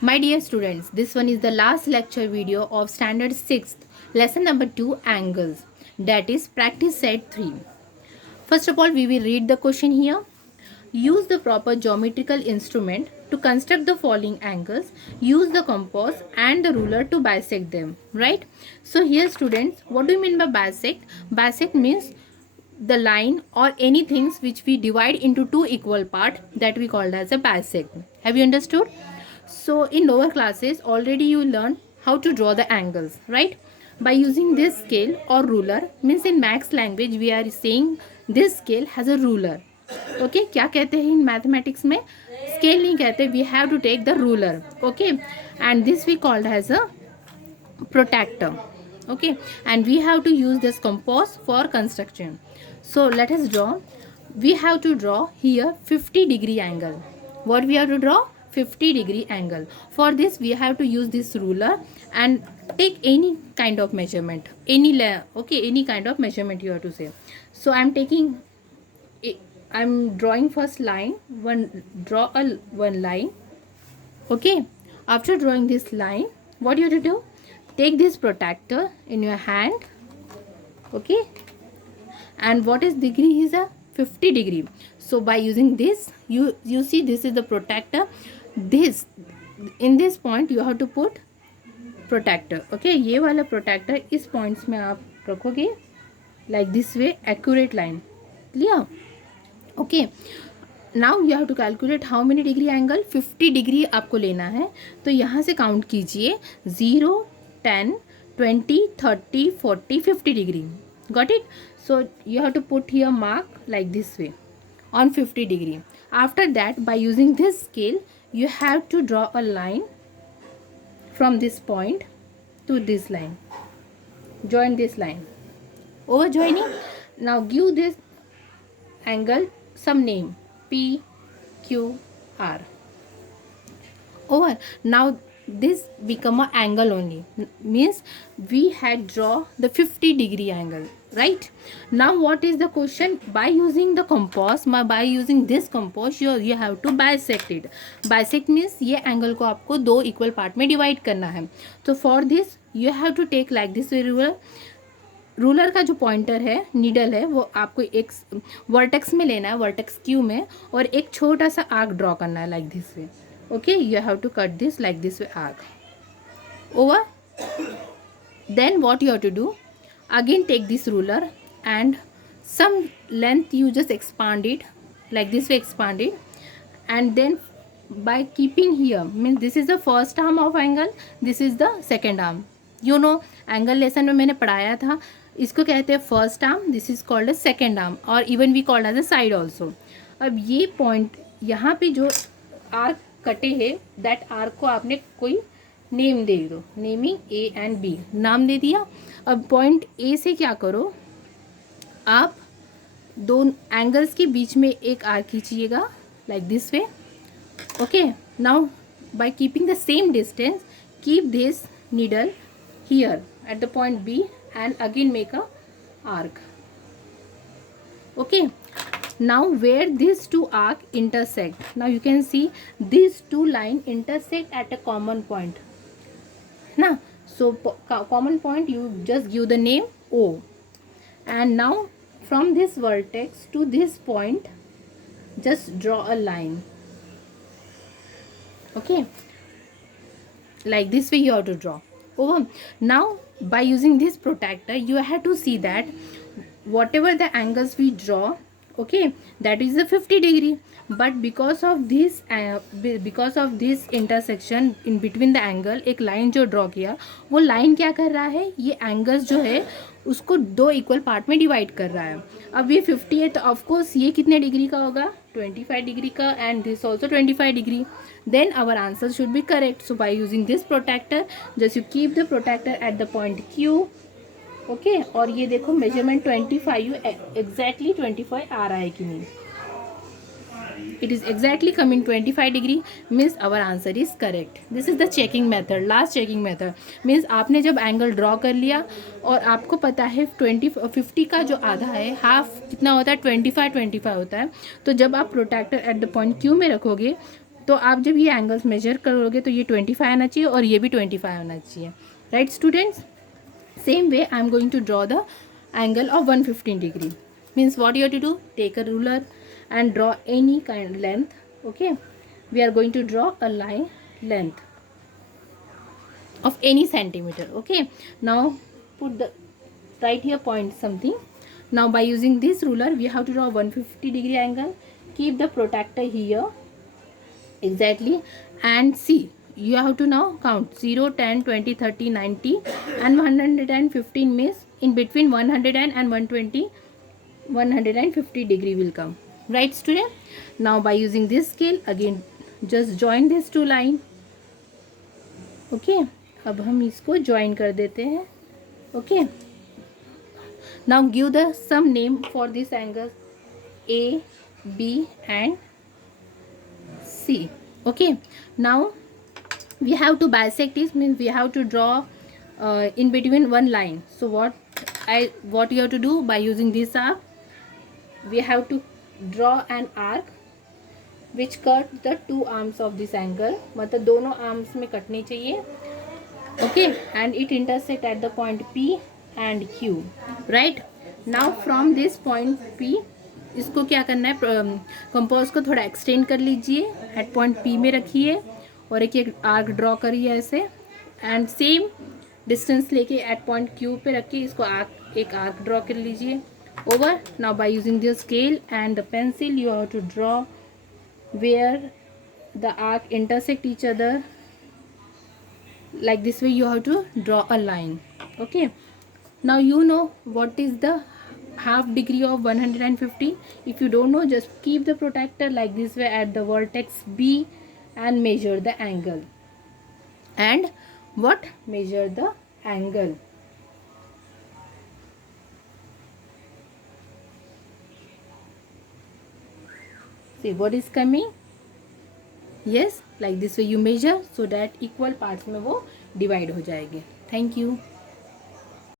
My dear students, this one is the last lecture video of standard 6th, lesson number 2, angles. That is practice set 3. First of all, we will read the question here. Use the proper geometrical instrument to construct the following angles. Use the compass and the ruler to bisect them. Right? So here students, what do you mean by bisect? Bisect means the line or any things which we divide into two equal part, that we called as a bisect. Have you understood? So in lower classes already you learned how to draw the angles, right? By using this scale or ruler, means in max language we are saying this scale has a ruler. Okay, क्या कहते हैं in mathematics में? Scale नहीं कहते, we have to take the ruler. Okay, and this we called as a protractor. Okay, and we have to use this compass for construction. So let us draw. We have to draw here 50-degree angle. What we have to draw? 50-degree angle. For this we have to use this ruler and take any kind of measurement, any kind of measurement you have to say. So I'm drawing first line. One line. Okay, after drawing this line, what you have to do? Take this protractor in your hand. Okay, and what is degree is a 50-degree. So by using this, you see this is the protractor. This in this point you have to put protractor. Okay, ये वाला protractor इस points में आप रखोगे like this way, accurate line. Clear? Okay, now you have to calculate how many degree angle. 50 degree आपको लेना है, तो यहाँ से काउंट कीजिए 0, 10, 20, 30, 40, 50 degree. Got it? So you have to put here mark like this way on 50 degree. After that, by using this scale, you have to draw a line from this point to this line. Join this line. Over joining, now give this angle some name. P, Q, R. Over. Now this become a angle only. Means we had draw the 50-degree angle. Right? Now what is the question? By using the compass, by using this compass, you have to bisect it. Bisect means ये angle को आपको दो equal part में divide करना है. तो for this you have to take like this ruler. Ruler का जो पॉइंटर है, नीडल है, वो आपको एक वर्टेक्स में लेना है, वर्टेक्स क्यू में, और एक छोटा सा आर्क ड्रॉ करना है like this way. Okay, you have to cut this like this way arc. Over. Then what you have to do? Again take this ruler and some length you just expand it like this way, expand it, and then by keeping here, means this is the first arm of angle, this is the second arm. You know, angle lesson में मैंने पढ़ाया था, इसको कहते हैं first arm, this is called as second arm, और even we called as a side also. अब ये पॉइंट यहाँ पे जो आर्क कटे हैं, दैट आर्क को आपने कोई नेम दे दो. नेमिंग ए एंड बी, नाम दे दिया. अब पॉइंट ए से क्या करो, आप दो एंगल्स के बीच में एक आर्क खींचिएगा like this way. Okay, now by keeping the same distance, keep this needle here at the point B and again make a arc. Okay, now where these two arc intersect, now you can see these two line intersect at a common point na. So common point, you just give the name O, and now from this vertex to this point just draw a line. Okay, like this way you have to draw. Over. Now by using this protractor, you have to see that whatever the angles we draw, okay, that is the 50 degree, but because of this intersection in between the angle, एक line जो draw किया, वो line क्या कर रहा है, ये angles जो है उसको दो इक्वल पार्ट में डिवाइड कर रहा है. अब ये 50 है, तो ऑफकोर्स ये कितने डिग्री का होगा, 25 डिग्री का, and this also 25 degree. Then our answer should be correct. So by using this protector, just you keep the protector at the point Q. Okay, और ये देखो मेजरमेंट 25, एग्जैक्टली 25 आ रहा है कि नहीं. it is exactly coming 25 degree, means our answer is correct. This is the checking method, last checking method. means आपने जब angle draw कर लिया और आपको पता है 50 का जो आधा है, हाफ कितना होता है, 25 होता है. तो जब आप protractor eight the point Q में रखोगे, तो आप जब ये एंगल्स मेजर करोगे तो ये 25 आना चाहिए और ये भी 25 आना चाहिए. Right students? Same way I am going to draw the angle of 115 degree. Means what you have to do, take a ruler and draw any kind of length. Okay, we are going to draw a line length of any centimeter. Okay, now put the right here point something. Now by using this ruler we have to draw 150 degree angle. Keep the protractor here exactly and see, you have to now count 0, 10, 20, 30, 90 and 115 means in between 100 and 120 150 degree will come. Right student? Now by using this scale again just join these two line. Okay, अब हम इसको join कर देते हैं. Okay, now give the some name for this angle A, B and C. Okay, now we have to bisect this, means we have to draw in between one line. So what you have to do, by using this arc we have to draw an arc which cut the two arms of this angle. मतलब दोनों arms में कटने चाहिए. Okay, and it intersect at the point P and Q. Right, now from this point P इसको क्या करना है, compass को थोड़ा एक्सटेंड कर लीजिए, एट पॉइंट P में रखिए और एक आर्क ड्रॉ करिए ऐसे, एंड सेम डिस्टेंस लेके एट पॉइंट Q पे रखिए, इसको एक आर्क ड्रॉ कर लीजिए. Over. Now by using the scale and the pencil you have to draw where the arc intersect each other. Like this way you have to draw a line. Okay, now you know what is the half degree of 150. If you don't know, just keep the protractor like this way at the vertex B and measure the angle. And what? Measure the angle. See what is coming? Yes, like this way you measure so that equal parts में वो divide हो जाएंगे. Thank you.